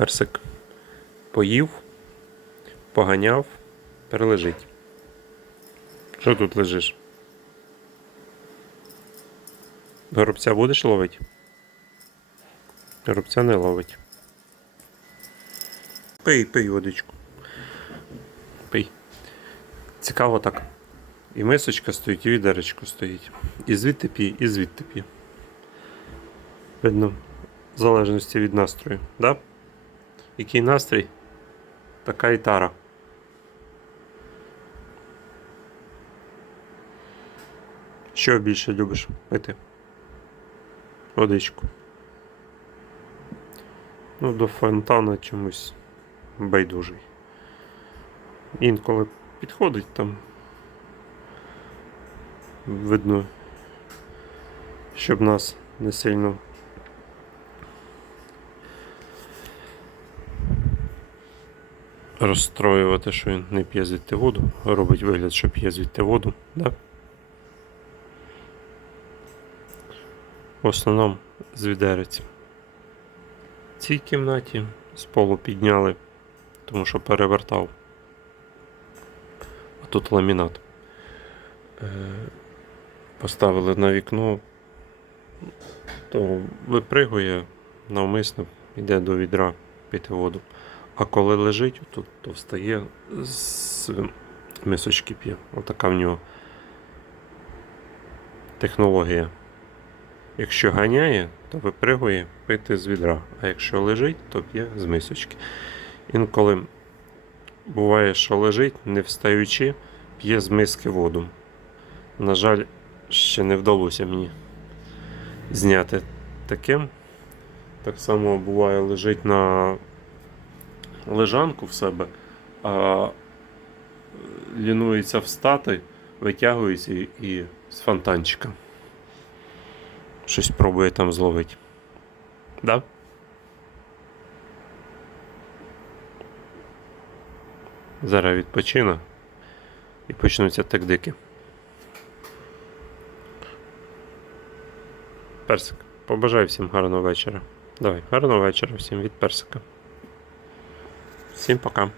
Персик поїв, поганяв, перележить. Що тут лежиш? Горобця будеш ловити? Горобця не ловить. Пий, пий водичку. Пий. Цікаво так. І мисочка стоїть, і відеречко стоїть. І звідти п'є, і звідти п'є. Видно, в залежності від настрою. Да? Який настрій? Така і тара. Що більше любиш пити? Водичку. Ну, до фонтана чомусь байдужий. Інколи підходить там. Видно, щоб нас не сильно розстроювати, що він не п'є звідти воду, робить вигляд, що п'є звідти воду, да? В основному з відерець. В цій кімнаті з полу підняли, тому що перевертав. А тут ламінат. Е, Поставили на вікно, то випригує навмисно, йде до відра пити воду. А коли лежить тут, то встає з мисочки п'є. Отака в нього технологія. Якщо ганяє, то випригує пити з відра. А якщо лежить, то п'є з мисочки. Інколи буває, що лежить, не встаючи, п'є з миски воду. На жаль, ще не вдалося мені зняти таким. Так само буває лежить на лежанку в себе, а лінується встати, витягується і- з фонтанчика. Щось пробує там зловити. Да? Зараз відпочину і почнуться тикдики. Персик, побажай всім гарного вечора. Давай, гарного вечора всім від персика. Всім пока.